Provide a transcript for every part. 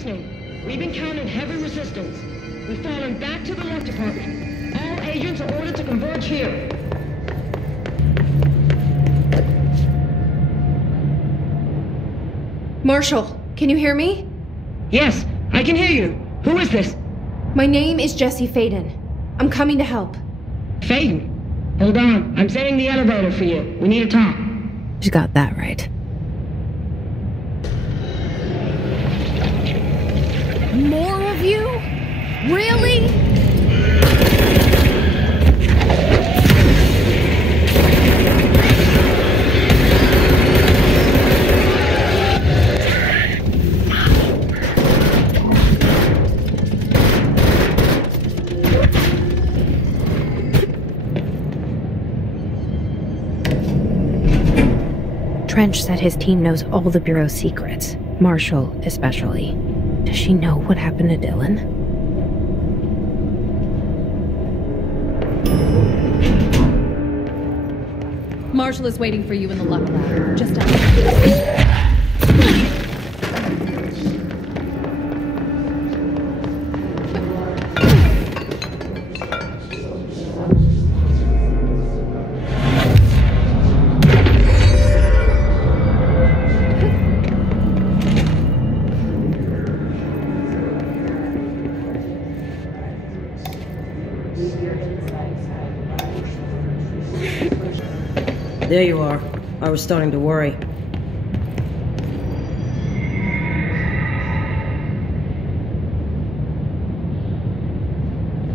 listening. We've encountered heavy resistance. We've fallen back to the left department. All agents are ordered to converge here. Marshall, can you hear me? Yes, I can hear you. Who is this? My name is Jesse Faden. I'm coming to help. Faden? Hold on. I'm setting the elevator for you. We need to talk. She got that right. More of you? Really? Trench said his team knows all the Bureau's secrets, Marshall especially. Does she know what happened to Dylan? Marshall is waiting for you in the luck lab, just out there. There you are. I was starting to worry.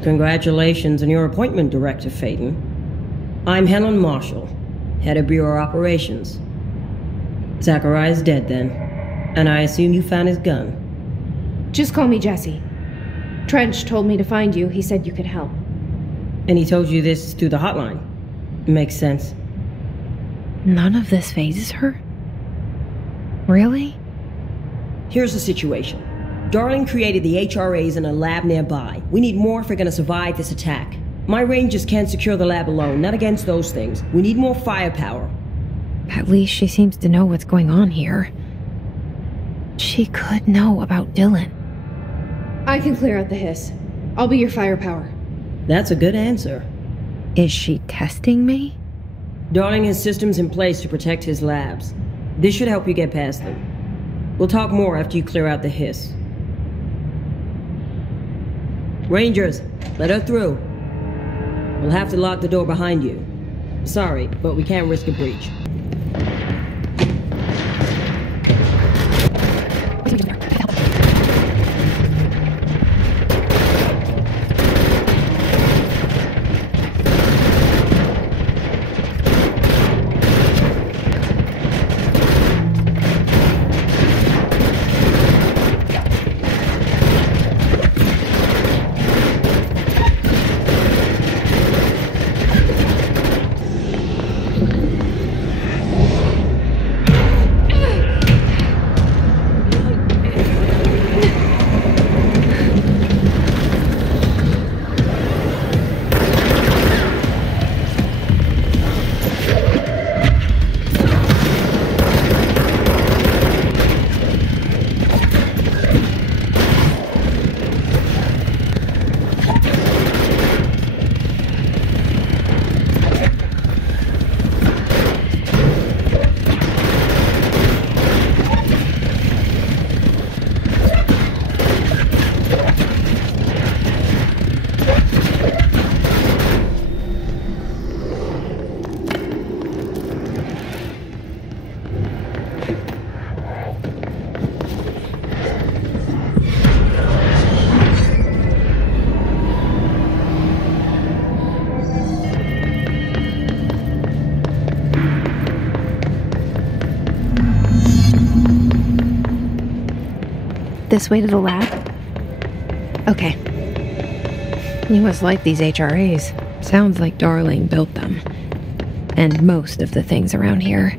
Congratulations on your appointment, Director Faden. I'm Helen Marshall, Head of Bureau Operations. Zachariah's dead then, and I assume you found his gun. Just call me Jesse. Trench told me to find you. He said you could help. And he told you this through the hotline. Makes sense. None of this phases her? Really? Here's the situation. Darling created the HRAs in a lab nearby. We need more if we're gonna survive this attack. My rangers can't secure the lab alone, not against those things. We need more firepower. At least she seems to know what's going on here. She could know about Dylan. I can clear out the hiss. I'll be your firepower. That's a good answer. Is she testing me? Darling has systems in place to protect his labs. This should help you get past them. We'll talk more after you clear out the hiss. Rangers, let her through. We'll have to lock the door behind you. Sorry, but we can't risk a breach. This way to the lab? Okay. You must like these HRAs. Sounds like Darling built them. And most of the things around here.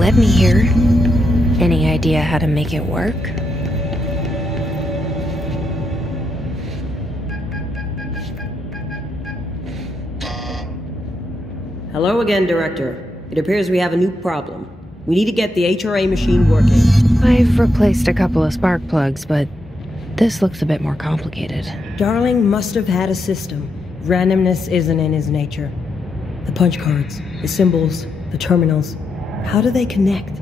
led me here. Any idea how to make it work? Hello again, Director. It appears we have a new problem. We need to get the HRA machine working. I've replaced a couple of spark plugs, but this looks a bit more complicated. Darling must have had a system. Randomness isn't in his nature. The punch cards, the symbols, the terminals. How do they connect?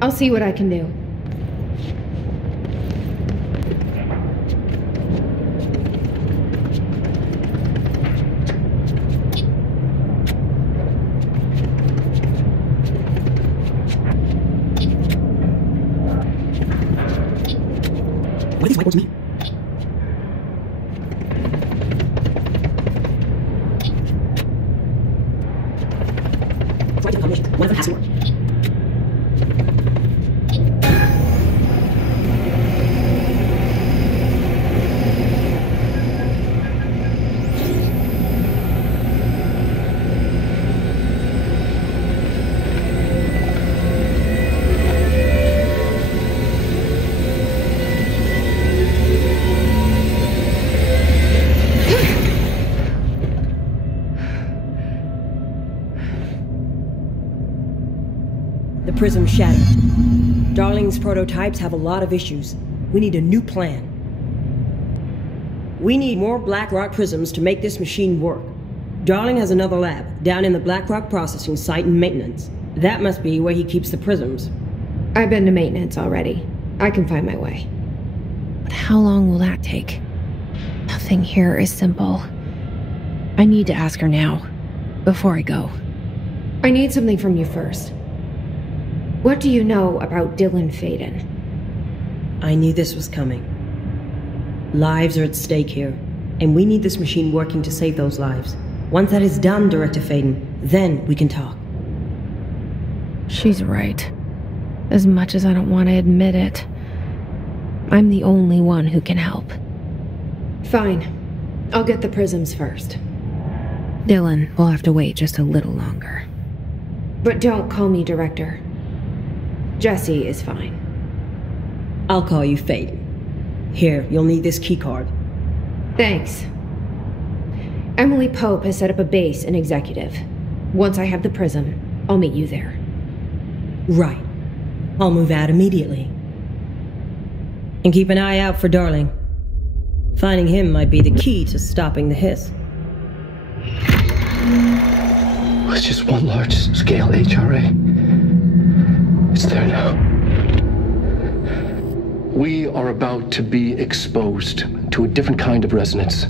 I'll see what I can do. What do these whiteboards mean? Write down combinations. One of them has to work. The prism shattered. Darling's prototypes have a lot of issues. We need a new plan. We need more Blackrock prisms to make this machine work. Darling has another lab, down in the Blackrock processing site in maintenance. That must be where he keeps the prisms. I've been to maintenance already. I can find my way. But how long will that take? Nothing here is simple. I need to ask her now, before I go. I need something from you first. What do you know about Dylan Faden? I knew this was coming. Lives are at stake here, and we need this machine working to save those lives. Once that is done, Director Faden, then we can talk. She's right. As much as I don't want to admit it, I'm the only one who can help. Fine. I'll get the prisms first. Dylan will have to wait just a little longer. But don't call me Director. Jesse is fine. I'll call you Faden. Here, you'll need this keycard. Thanks. Emily Pope has set up a base in Executive. Once I have the prism, I'll meet you there. Right. I'll move out immediately. And keep an eye out for Darling. Finding him might be the key to stopping the hiss. It's just one large-scale HRA. It's there now. We are about to be exposed to a different kind of resonance.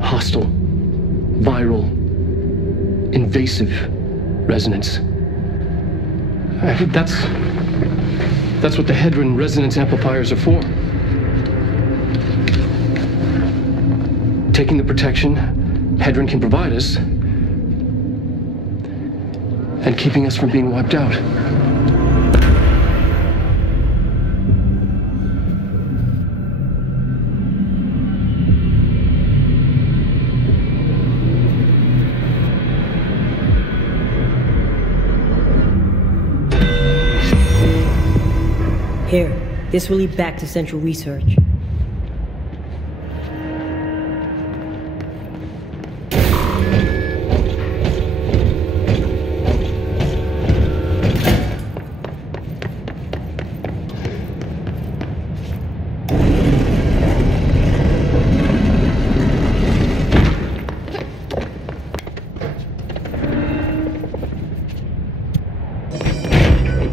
Hostile, viral, invasive resonance. I think that's what the Hedron resonance amplifiers are for. Taking the protection Hedron can provide us and keeping us from being wiped out. Here, this will lead back to Central Research.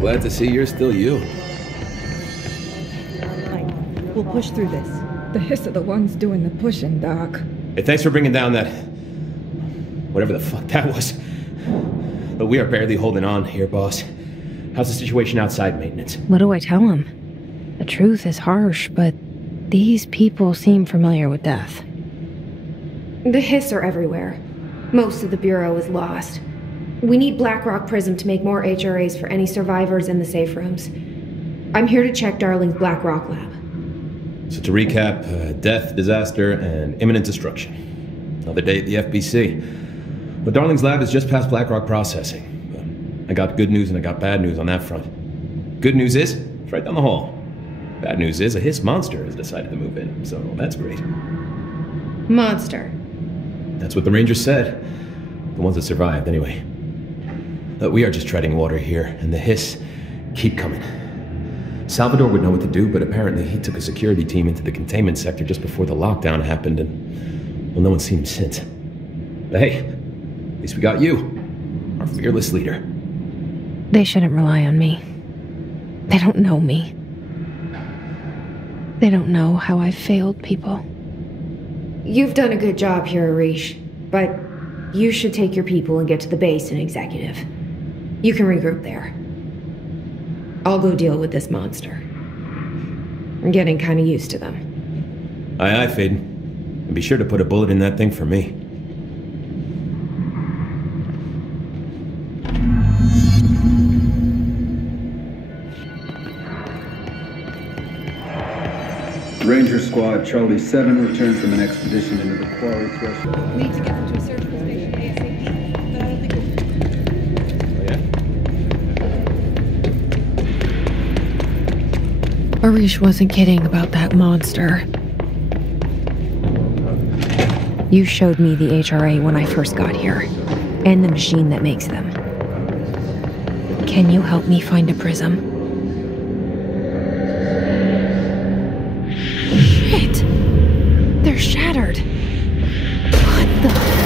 Glad to see you're still you. We'll push through this. The hiss are the ones doing the pushing, Doc. Hey, thanks for bringing down that... whatever the fuck that was. But we are barely holding on here, boss. How's the situation outside maintenance? What do I tell him? The truth is harsh, but these people seem familiar with death. The hiss are everywhere. Most of the Bureau is lost. We need Blackrock Prism to make more HRAs for any survivors in the safe rooms. I'm here to check Darling's Blackrock lab. So to recap, death, disaster, and imminent destruction. Another day at the FBC. But Darling's lab is just past Blackrock processing. I got good news and I got bad news on that front. Good news is, it's right down the hall. Bad news is, a Hiss monster has decided to move in, so that's great. Monster. That's what the Rangers said. The ones that survived, anyway. But we are just treading water here, and the Hiss keep coming. Salvador would know what to do, but apparently he took a security team into the containment sector just before the lockdown happened, and, well, no one's seen him since. But hey, at least we got you, our fearless leader. They shouldn't rely on me. They don't know me. They don't know how I've failed people. You've done a good job here, Arish, but you should take your people and get to the base in Executive. You can regroup there. I'll go deal with this monster. I'm getting kind of used to them. Aye, aye, Faden. And be sure to put a bullet in that thing for me. Ranger Squad Charlie 7 returned from an expedition into the quarry threshold. We need to get them to a surgical station ASAP, but I don't think Oh, yeah? Arish wasn't kidding about that monster. You showed me the HRA when I first got here, and the machine that makes them. Can you help me find a prism? Shit! They're shattered. What the fuck?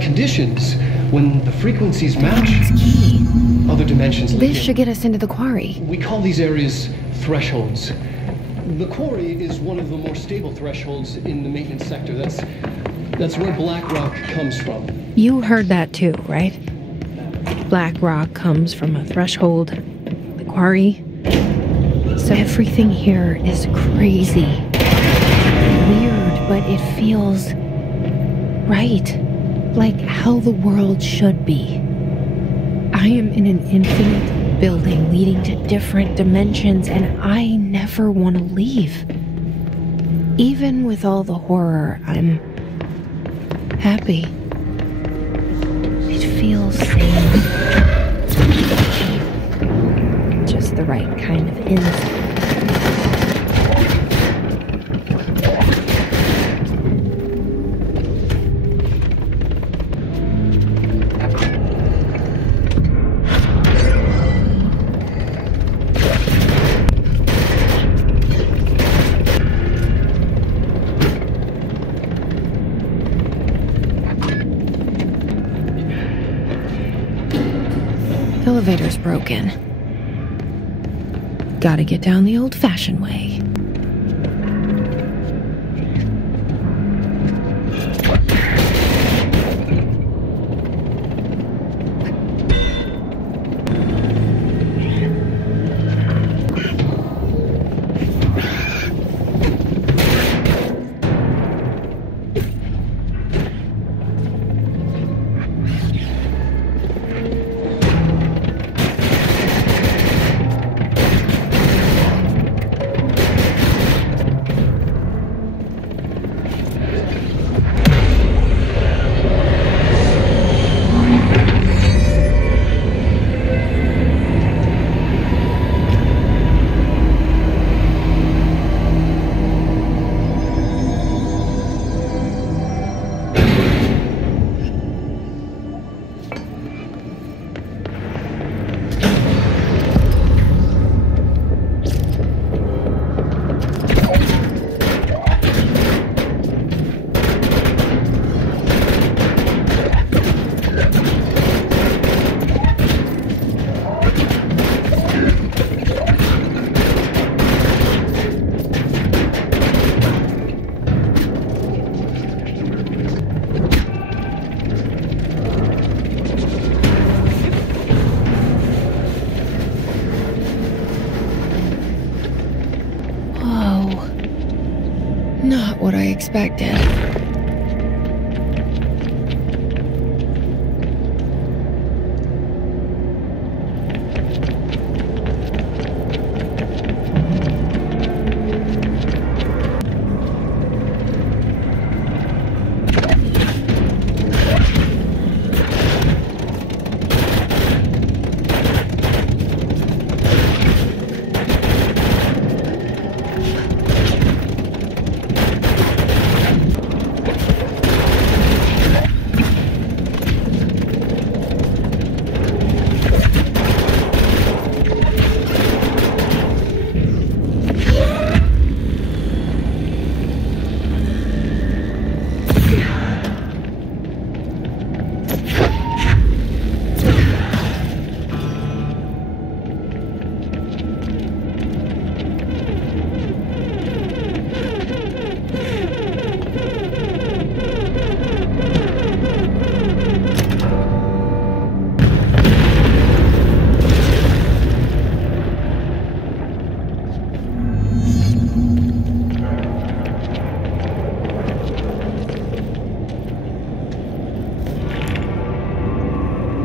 Conditions, when the frequencies match, other dimensions This should get us into the quarry. We call these areas thresholds. The quarry is one of the more stable thresholds in the maintenance sector. That's where black rock comes from. You heard that too, right? Black rock comes from a threshold, the quarry. So everything here is crazy. Weird, but it feels right. Like how the world should be. I am in an infinite building leading to different dimensions, and I never want to leave. Even with all the horror, I'm happy. It feels sane. Just the right kind of instinct. Elevator's broken. Gotta get down the old-fashioned way. Not what I expected.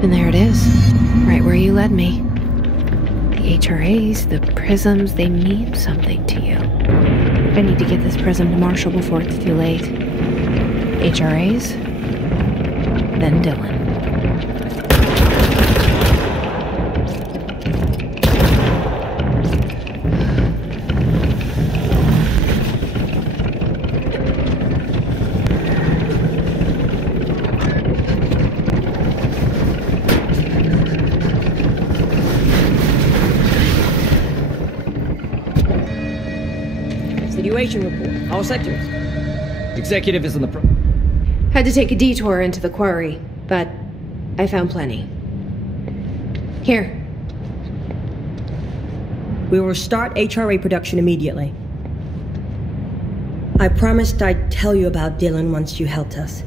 And there it is, right where you led me. The HRAs, the prisms, they mean something to you. I need to get this prism to Marshall before it's too late. HRAs, then Dylan. Situation report. All sectors. Executive is in the Had to take a detour into the quarry, but I found plenty. Here. We will start HRA production immediately. I promised I'd tell you about Dylan once you helped us.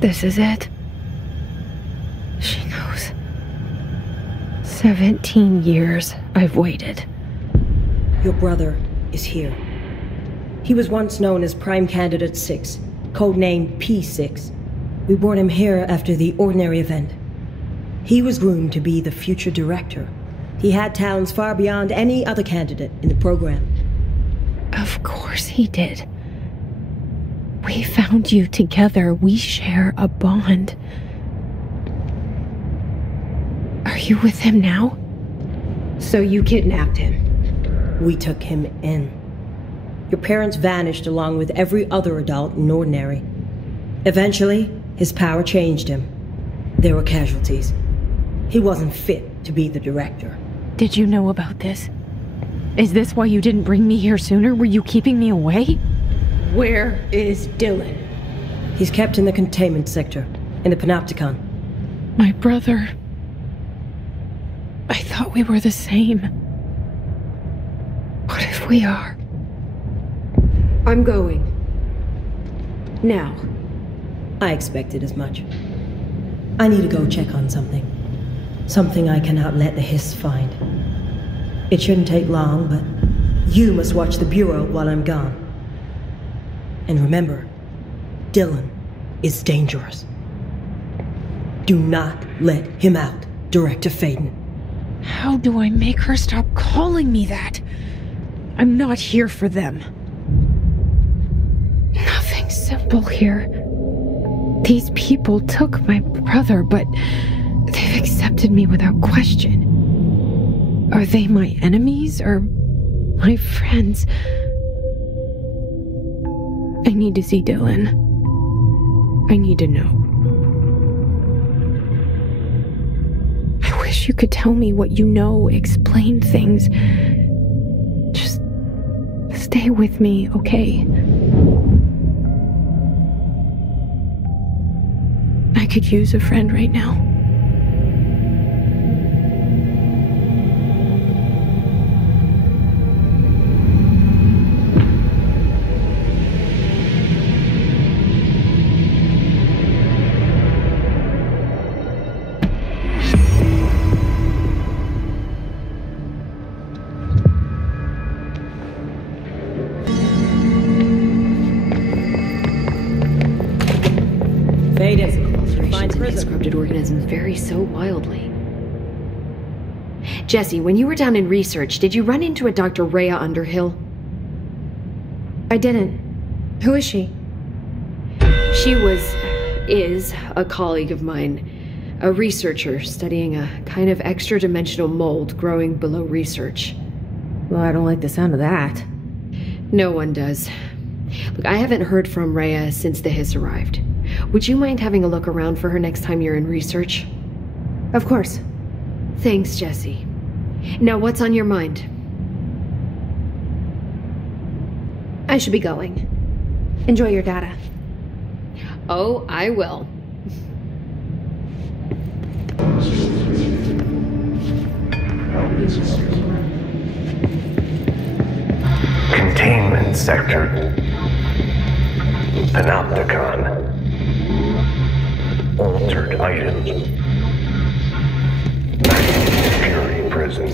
This is it. She knows. 17 years I've waited. Your brother is here. He was once known as Prime Candidate 6, codenamed P6. We brought him here after the ordinary event. He was groomed to be the future director. He had talents far beyond any other candidate in the program. Of course he did. We found you together. We share a bond. Are you with him now? So you kidnapped him? We took him in. Your parents vanished along with every other adult in Ordinary. Eventually, his power changed him. There were casualties. He wasn't fit to be the director. Did you know about this? Is this why you didn't bring me here sooner? Were you keeping me away? Where is Dylan? He's kept in the containment sector, in the Panopticon. My brother. I thought we were the same. What if we are? I'm going. Now. I expected as much. I need to go check on something. Something I cannot let the Hiss find. It shouldn't take long, but you must watch the Bureau while I'm gone. And remember, Dylan is dangerous. Do not let him out, Director Faden. How do I make her stop calling me that? I'm not here for them. Nothing's simple here. These people took my brother, but they've accepted me without question. Are they my enemies or my friends? I need to see Dylan. I need to know. I wish you could tell me what you know, explain things. Just stay with me, okay? I could use a friend right now. made it. Physical alterations Fine in prison. corrupted organisms vary so wildly. Jesse, when you were down in research, did you run into a Dr. Rhea Underhill? I didn't. Who is she? She is a colleague of mine. A researcher studying a kind of extra-dimensional mold growing below research. Well, I don't like the sound of that. No one does. Look, I haven't heard from Rhea since the Hiss arrived. Would you mind having a look around for her next time you're in research? Of course. Thanks, Jesse. Now, what's on your mind? I should be going. Enjoy your data. Oh, I will. Containment sector. Panopticon. Altered items. Maximum security prison.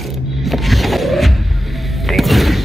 Dangerous.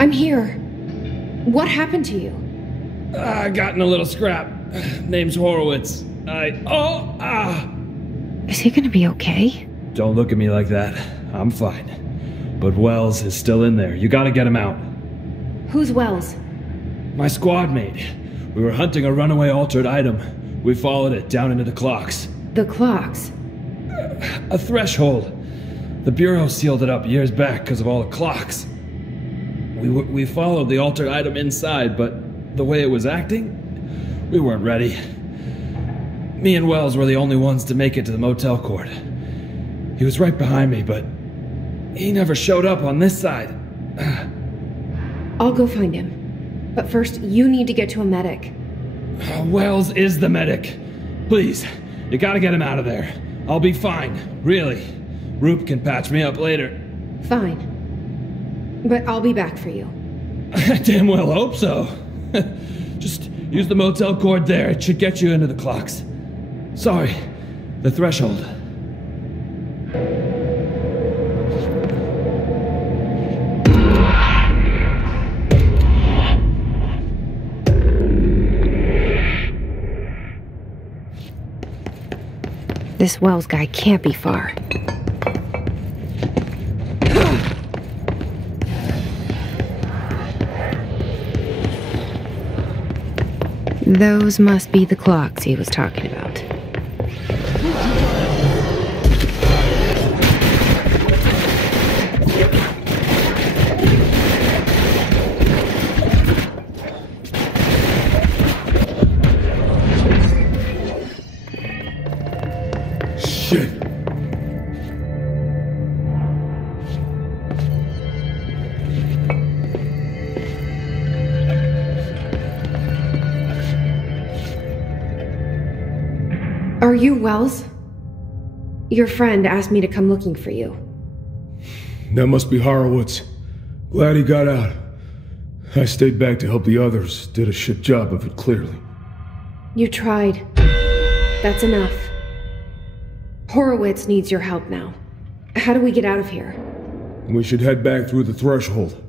I'm here. What happened to you? I got in a little scrap. Name's Horowitz. Is he gonna be okay? Don't look at me like that. I'm fine. But Wells is still in there. You gotta get him out. Who's Wells? My squad mate. We were hunting a runaway altered item. We followed it down into the clocks. The clocks. A threshold. The Bureau sealed it up years back because of all the clocks. We followed the altered item inside, but the way it was acting, we weren't ready. Me and Wells were the only ones to make it to the motel court. He was right behind me, but he never showed up on this side. I'll go find him. But first, you need to get to a medic. Wells is the medic. Please, you gotta get him out of there. I'll be fine, really. Roop can patch me up later. Fine. But I'll be back for you. I damn well hope so. Just use the motel cord there. It should get you into the clocks. Sorry, the threshold. This Wells guy can't be far. Those must be the clocks he was talking about. Shit. you Wells? Your friend asked me to come looking for you. That must be Horowitz. Glad he got out. I stayed back to help the others. Did a shit job of it, clearly. You tried. That's enough. Horowitz needs your help now. How do we get out of here? We should head back through the threshold.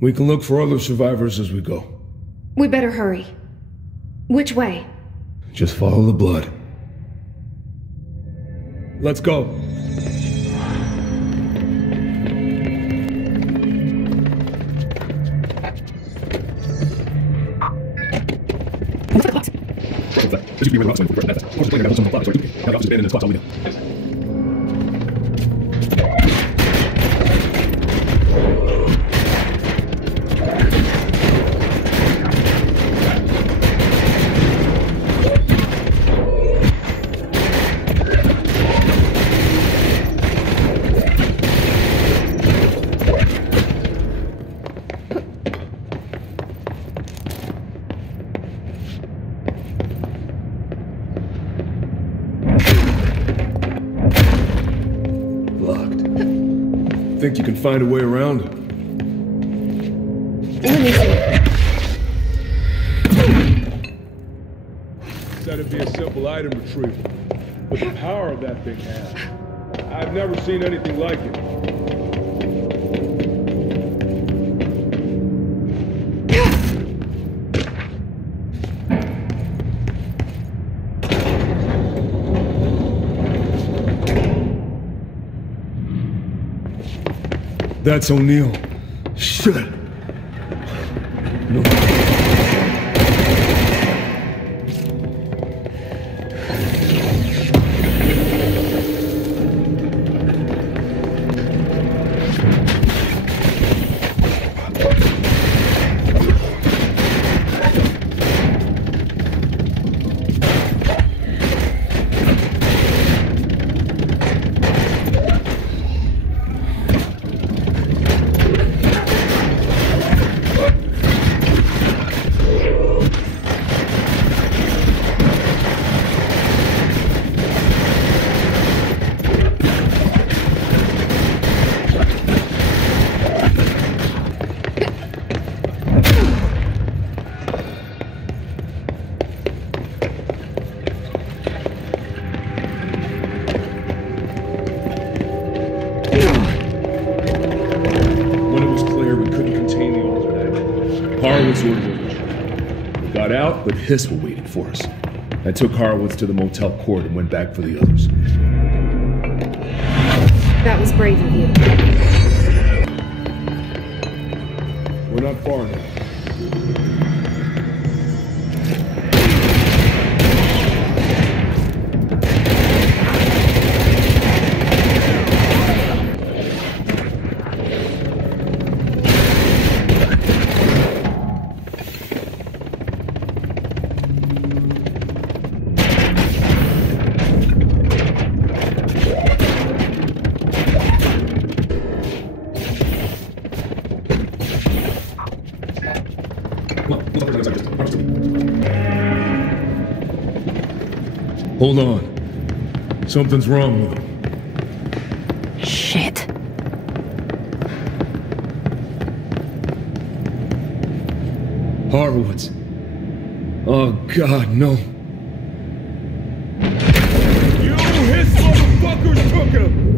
We can look for other survivors as we go. We better hurry. Which way? Just follow the blood. Let's go. Think you can find a way around? Let me see. Said it'd be a simple item retrieval, but the power of that thing has. I've never seen anything like it. That's O'Neill. Shit. No. We got out, but Hiss were waiting for us. I took Horowitz to the motel court and went back for the others. That was brave of you. We're not far now. Hold on. Something's wrong with him. Shit. Horowitz. Oh, God, no. You Hiss motherfuckers took him!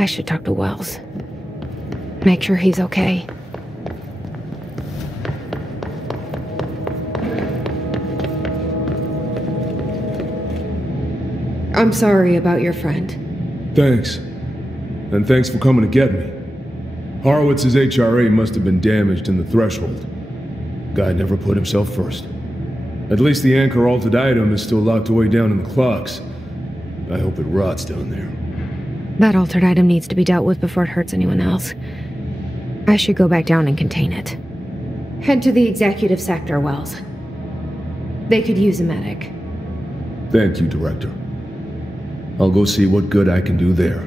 I should talk to Wells. Make sure he's okay. I'm sorry about your friend. Thanks. And thanks for coming to get me. Horowitz's HRA must have been damaged in the threshold. Guy never put himself first. At least the anchor altered item is still locked away down in the clocks. I hope it rots down there. That altered item needs to be dealt with before it hurts anyone else. I should go back down and contain it. Head to the executive sector, Wells. They could use a medic. Thank you, Director. I'll go see what good I can do there.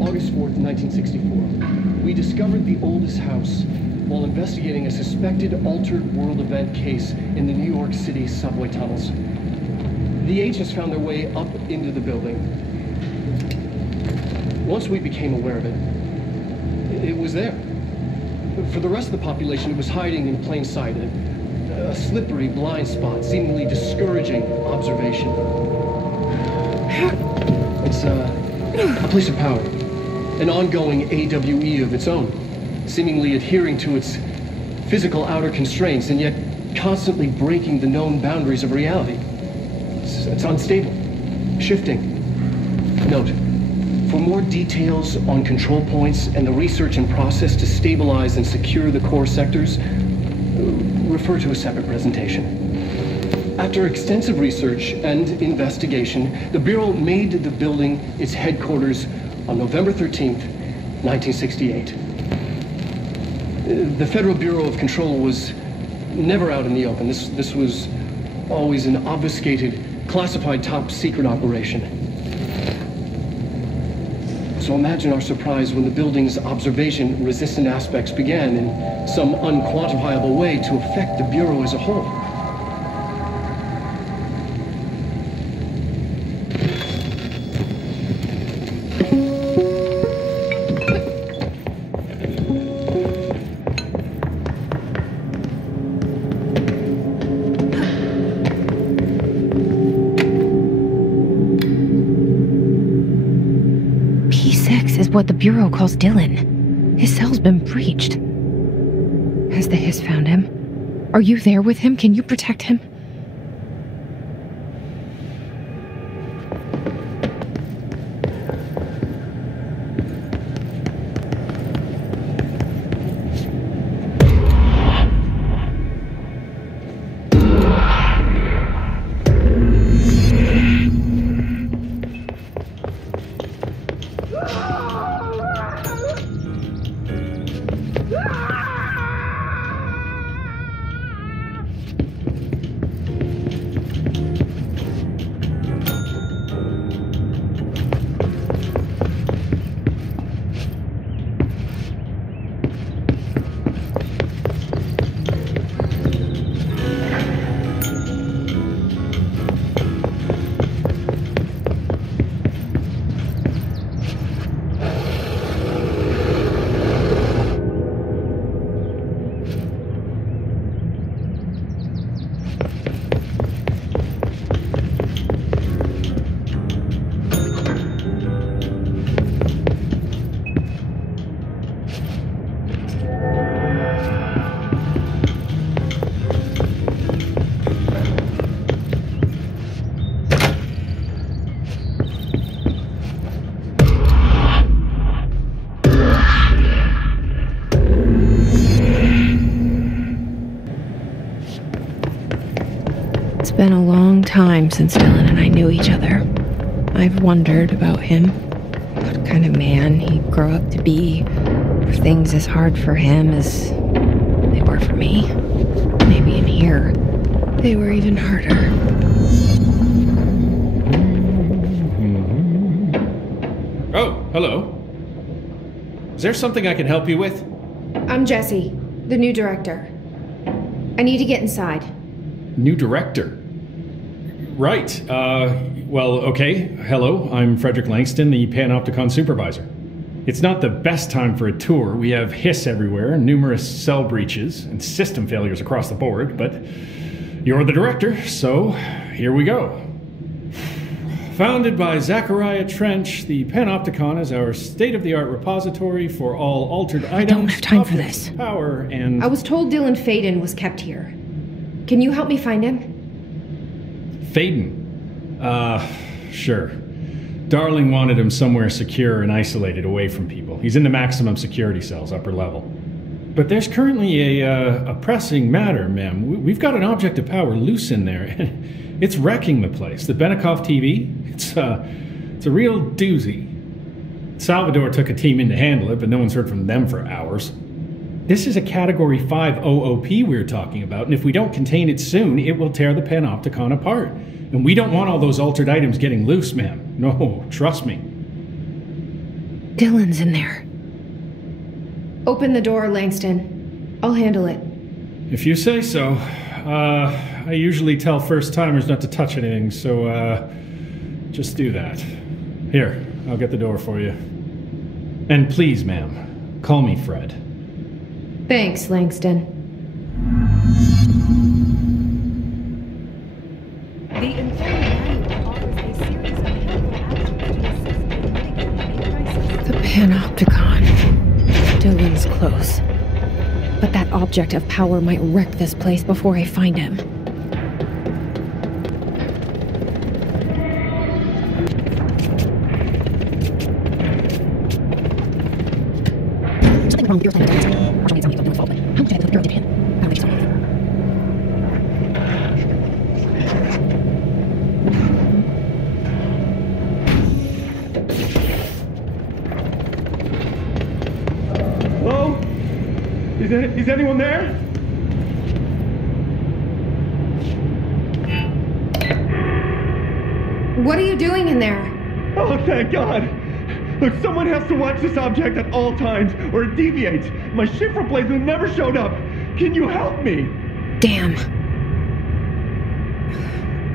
August 4th, 1964. We discovered the oldest house while investigating a suspected altered world event case in the New York City subway tunnels. The agents found their way up into the building. Once we became aware of it, it was there. For the rest of the population, it was hiding in plain sight, a slippery blind spot, seemingly discouraging observation. It's a place of power, an ongoing AWE of its own, seemingly adhering to its physical outer constraints and yet constantly breaking the known boundaries of reality. It's unstable, shifting. Note, for more details on control points and the research and process to stabilize and secure the core sectors, refer to a separate presentation. After extensive research and investigation, the Bureau made the building its headquarters on November 13th, 1968. The Federal Bureau of Control was never out in the open. This was always an obfuscated, classified top-secret operation. So imagine our surprise when the building's observation-resistant aspects began in some unquantifiable way to affect the Bureau as a whole. What the Bureau calls Dylan. His cell's been breached. Has the Hiss found him? Are you there with him? Can you protect him? It's been a long time since Dylan and I knew each other. I've wondered about him. What kind of man he'd grow up to be. Were things as hard for him as they were for me? Maybe in here, they were even harder. Oh, hello. Is there something I can help you with? I'm Jessie, the new director. I need to get inside. New director? Right. Well, okay. Hello, I'm Frederick Langston, the Panopticon supervisor. It's not the best time for a tour. We have Hiss everywhere, numerous cell breaches, and system failures across the board, but you're the director, so here we go. Founded by Zachariah Trench, the Panopticon is our state-of-the-art repository for all altered items. I don't have time for this. Power and... I was told Dylan Faden was kept here. Can you help me find him? Faden? Sure. Darling wanted him somewhere secure and isolated away from people. He's in the maximum security cells, upper level. But there's currently a pressing matter, ma'am. We've got an object of power loose in there. It's wrecking the place. The Benikoff TV? It's a real doozy. Salvador took a team in to handle it, but no one's heard from them for hours. This is a Category 5 OOP we're talking about, and if we don't contain it soon, it will tear the Panopticon apart. And we don't want all those altered items getting loose, ma'am. No, trust me. Dylan's in there. Open the door, Langston. I'll handle it. If you say so. I usually tell first-timers not to touch anything, so, just do that. Here, I'll get the door for you. And please, ma'am, call me Fred. Thanks, Langston. The informed manual offers a series of helpful actions to assist in mitigating any crisis. The Panopticon. Dylan's close. But that object of power might wreck this place before I find him. Something wrong with your standing attendance. Marshall made something fault, but how much did I put your dip in? I'll let you solve it. Hello? Is anyone there? What are you doing in there? Oh, thank God! Look, someone has to watch this object at all times, or it deviates. My shift replacement never showed up. Can you help me? Damn.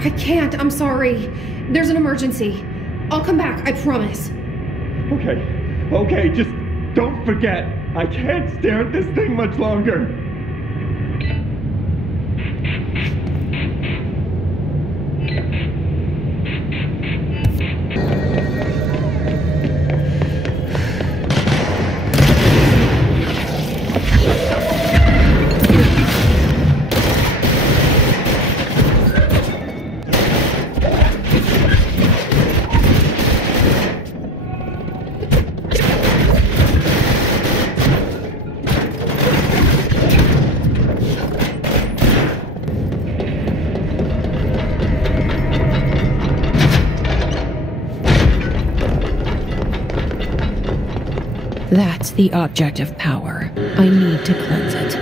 I can't, I'm sorry. There's an emergency. I'll come back, I promise. Okay, just don't forget. I can't stare at this thing much longer. That's the object of power. I need to cleanse it.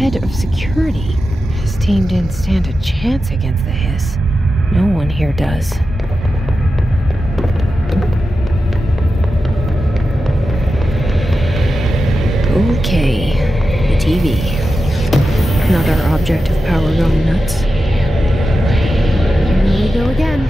head of security. His team didn't stand a chance against the Hiss. No one here does. Okay, the TV. Another object of power going nuts. Here we go again.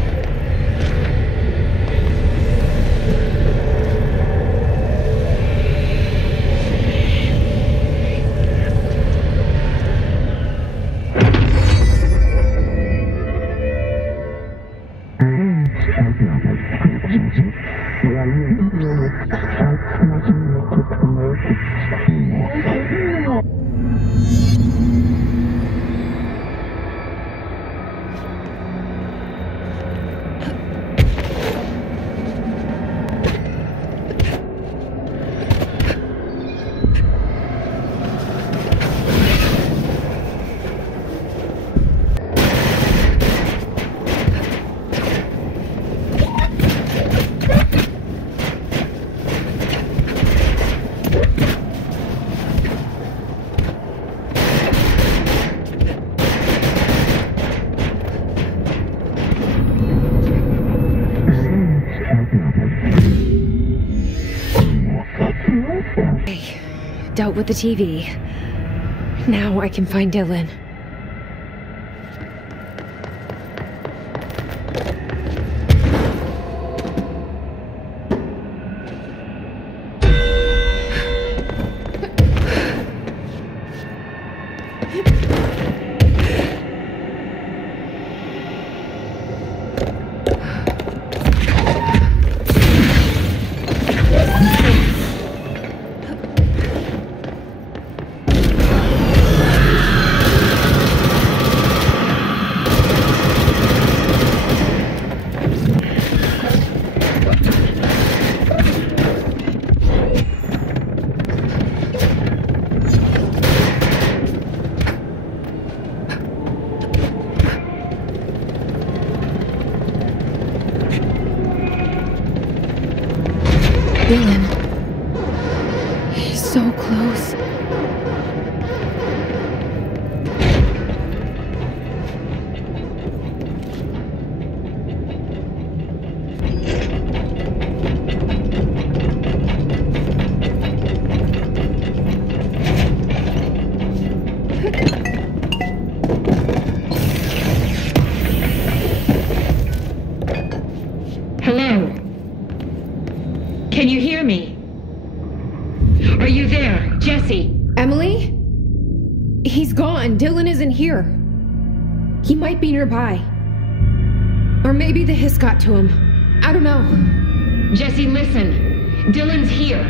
Dealt with the TV. Now I can find Dylan. Dylan. He's so close. Hello? Can you hear me? Are you there, Jesse? Emily? He's gone. Dylan isn't here. He might be nearby. Or maybe the Hiss got to him. I don't know. Jesse, listen. Dylan's here.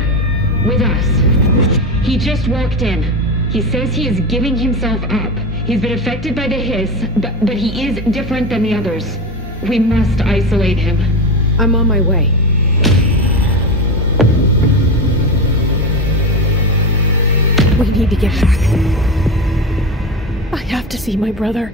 With us. He just walked in. He says he is giving himself up. He's been affected by the Hiss, but he is different than the others. We must isolate him. I'm on my way. We need to get back. I have to see my brother.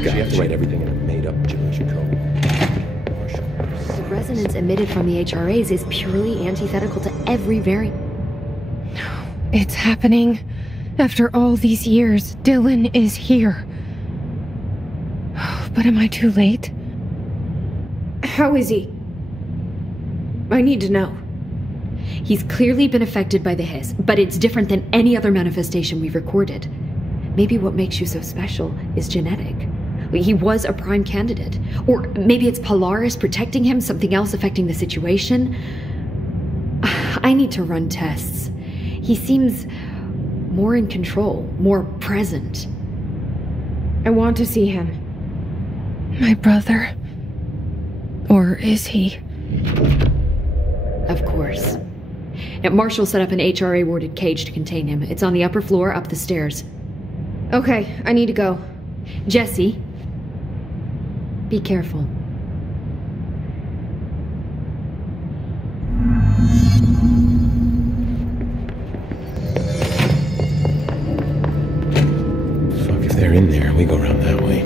You have to write everything in a made-up generation code. The resonance emitted from the HRAs is purely antithetical to every variant. It's happening. After all these years, Dylan is here. But am I too late? How is he? I need to know. He's clearly been affected by the Hiss, but it's different than any other manifestation we've recorded. Maybe what makes you so special is genetic. He was a prime candidate. Or maybe it's Polaris protecting him, something else affecting the situation. I need to run tests. He seems more in control, more present. I want to see him. My brother? Or is he? Of course. Now, Marshall set up an HRA-warded cage to contain him. It's on the upper floor, up the stairs. Okay, I need to go. Jesse, be careful. Fuck, if they're in there, we go around that way.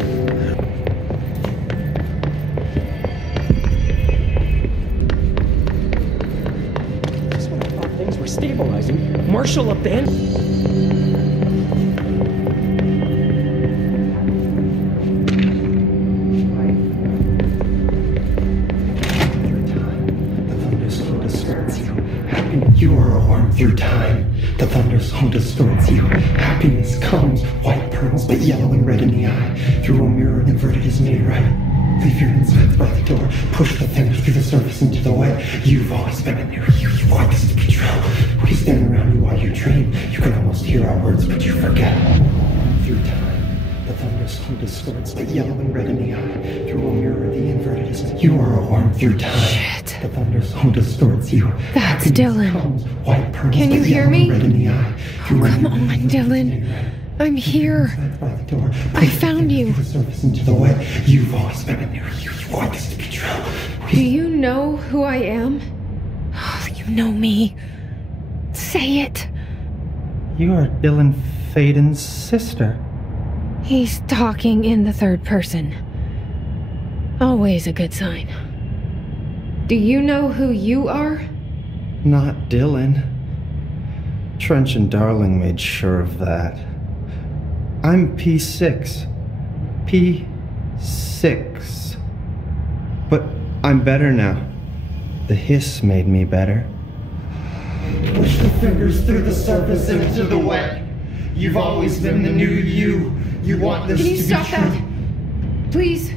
That's when I thought things were stabilizing. Marshall abandoned. You are a worm through time. The thunderstorm distorts you. Happiness comes, white pearls, but yellow and red in the eye. Through a mirror inverted is made right. Leave your insides by the door. Push the fingers through the surface into the wet. You've always been in there. You want this to be true. We stand around you while you dream. You can almost hear our words, but you forget. Through time, the thunderstorm distorts, but yellow and red in the eye. Through a mirror, the inverted is made. You are a worm through time. Shit. The thunderstorm distorts you. That's Dylan. White pearls, Can you hear me? red in the eye. Come on, Dylan. I'm here. I found you. The surface into the wet. You've always been in there. You want this to be true. Do you know who I am? You know me. Say it. You are Dylan Faden's sister. He's talking in the third person. Always a good sign. Do you know who you are? Not Dylan. Trench and Darling made sure of that. I'm P6. P6. But I'm better now. The hiss made me better. Push the fingers through the surface into the wet. You've always been the new you. You want this to be true. Can you stop that? Please?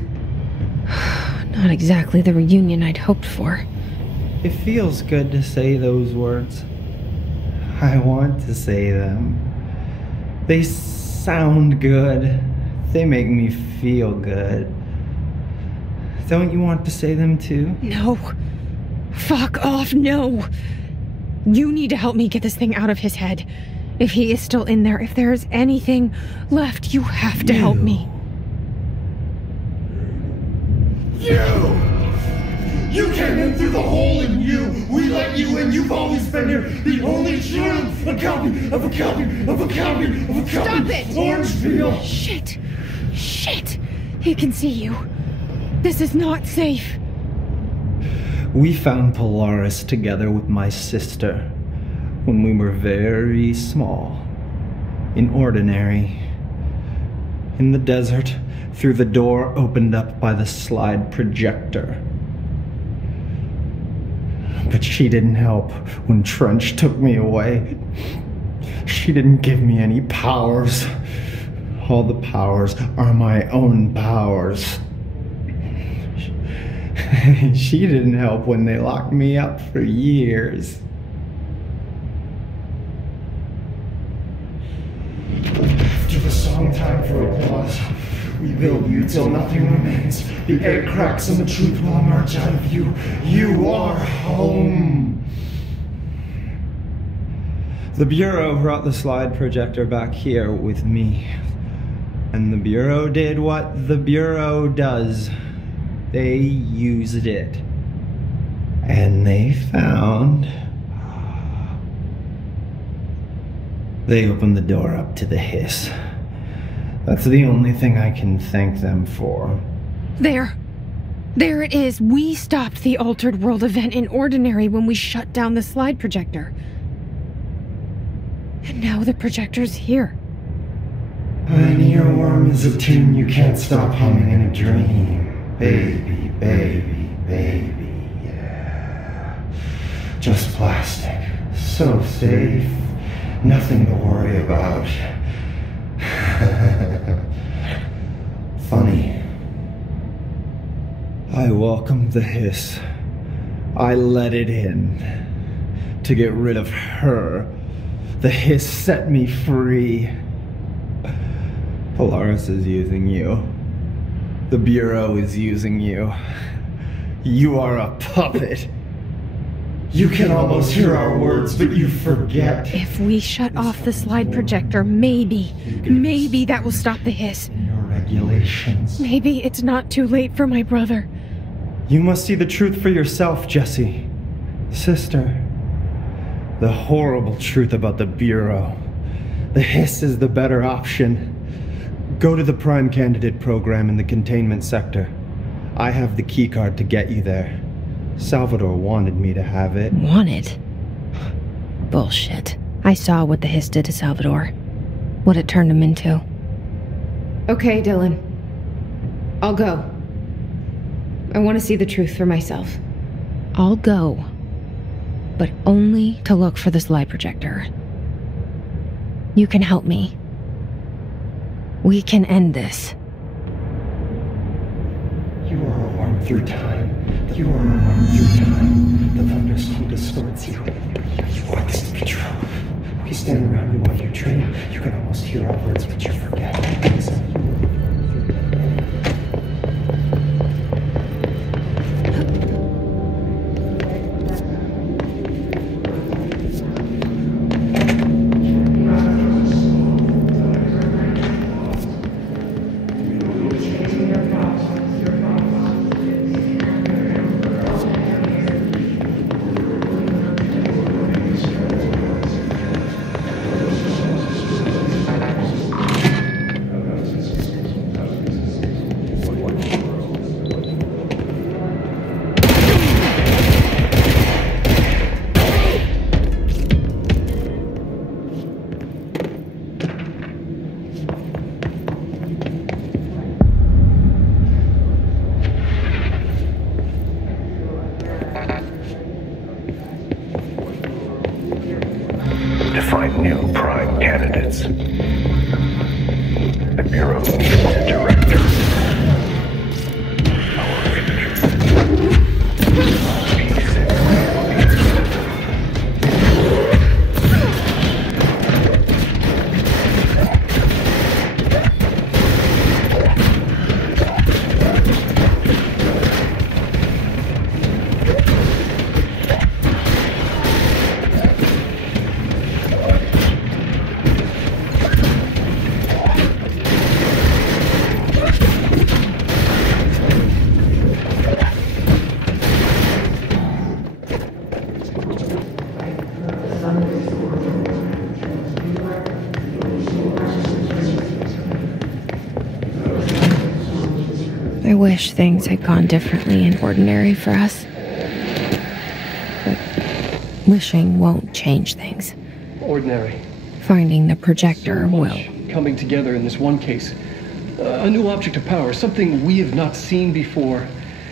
Not exactly the reunion I'd hoped for. It feels good to say those words. I want to say them. They sound good. They make me feel good. Don't you want to say them too? No. Fuck off, no. You need to help me get this thing out of his head. If he is still in there, if there is anything left, you have to help me. You came in through the hole in you. We let you in. You've always been here. The only truth. A copy of a copy of a copy of a copy. Stop it! Orange peel. Shit. Shit. He can see you. This is not safe. We found Polaris together with my sister when we were very small. In Ordinary. In the desert, through the door opened up by the slide projector. But she didn't help when Trench took me away. She didn't give me any powers. All the powers are my own powers. She didn't help when they locked me up for years. After the song, time for applause. We build you till nothing remains. The air cracks and the truth will emerge out of you. You are home. The Bureau brought the slide projector back here with me. And the Bureau did what the Bureau does. They used it. And they found... They opened the door up to the hiss. That's the only thing I can thank them for. There. There it is. We stopped the Altered World event in Ordinary when we shut down the slide projector. And now the projector's here. An earworm is a tune you can't stop humming in a dream. Baby, baby, baby, yeah. Just plastic. So safe. Nothing to worry about. Funny. I welcomed the hiss. I let it in. To get rid of her. The hiss set me free. Polaris is using you. The Bureau is using you. You are a puppet. You can almost hear our words, but you forget. If we shut off the slide projector, maybe that will stop the hiss. Your regulations. Maybe it's not too late for my brother. You must see the truth for yourself, Jesse. Sister. The horrible truth about the Bureau. The hiss is the better option. Go to the Prime Candidate program in the containment sector. I have the keycard to get you there. Salvador wanted me to have it. Wanted? Bullshit. I saw what the hiss did to Salvador. What it turned him into. Okay, Dylan. I'll go. I want to see the truth for myself. I'll go. But only to look for the slide projector. You can help me. We can end this. You are a worm through time. You are a worm through time. The thunderstorm distorts you. You are this control. We stand around you while you dream. You can almost hear our words, but you forget. To find new prime candidates. The Bureau needs a director. Our future. I wish things had gone differently in Ordinary for us. But wishing won't change things. Ordinary. Finding the projector will. Coming together in this one case. A new object of power, something we have not seen before.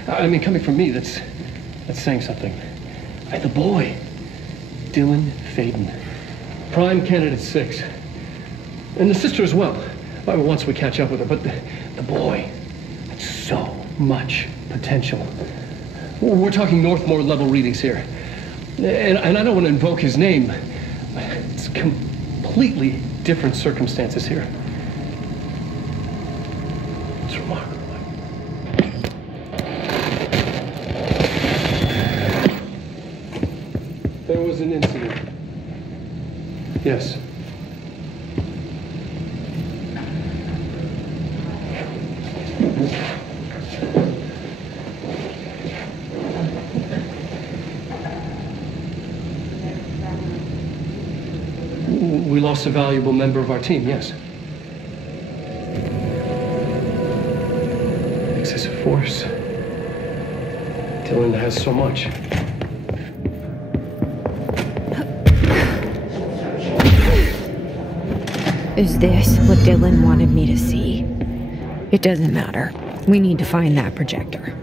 I mean, coming from me, that's saying something. The boy, Dylan Faden. Prime Candidate 6. And the sister as well. Once we catch up with her, but the boy. So much potential. We're talking Northmore level readings here. And I don't want to invoke his name. It's completely different circumstances here. It's remarkable. There was an incident. Yes. We lost a valuable member of our team, yes. Excessive force. Dylan has so much. Is this what Dylan wanted me to see? It doesn't matter. We need to find that projector.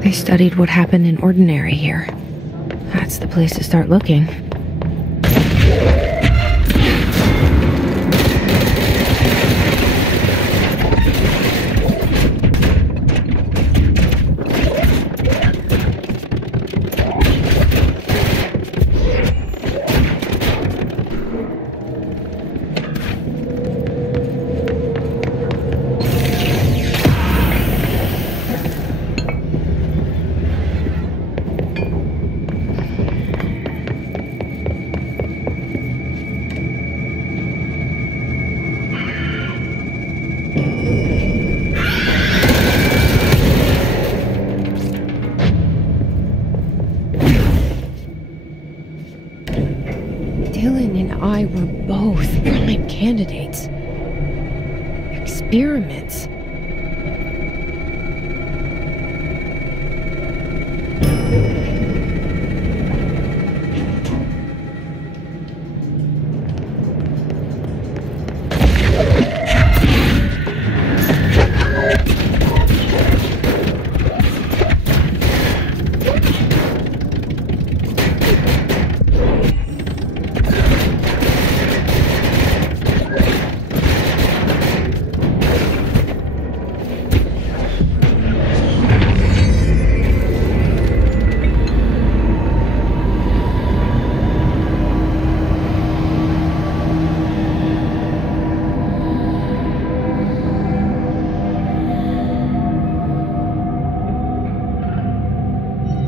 They studied what happened in Ordinary here. That's the place to start looking. We're both prime candidates. Experiments.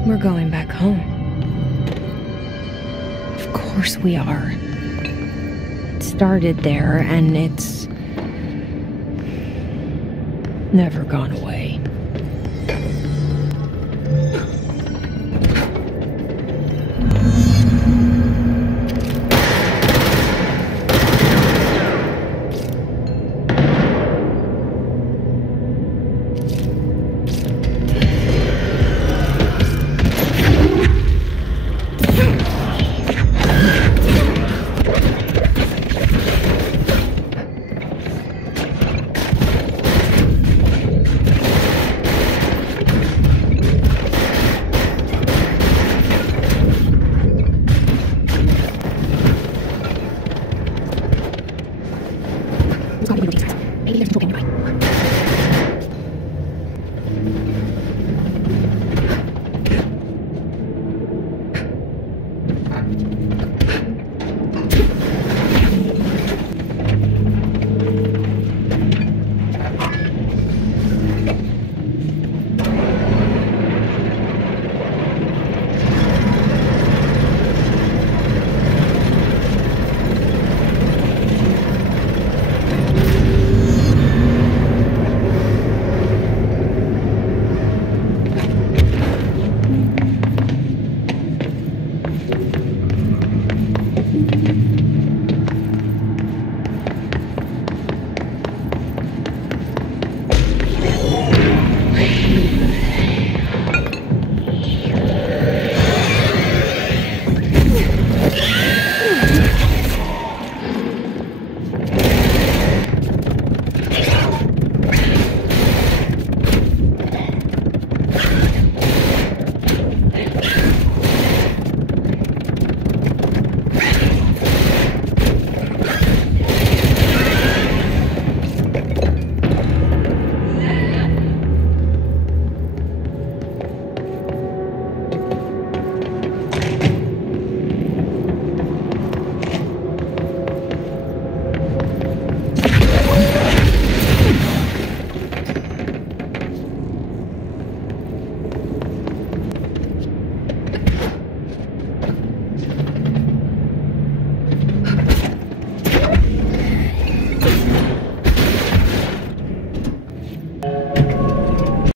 We're going back home. Of course we are. It started there, and it's never gone away.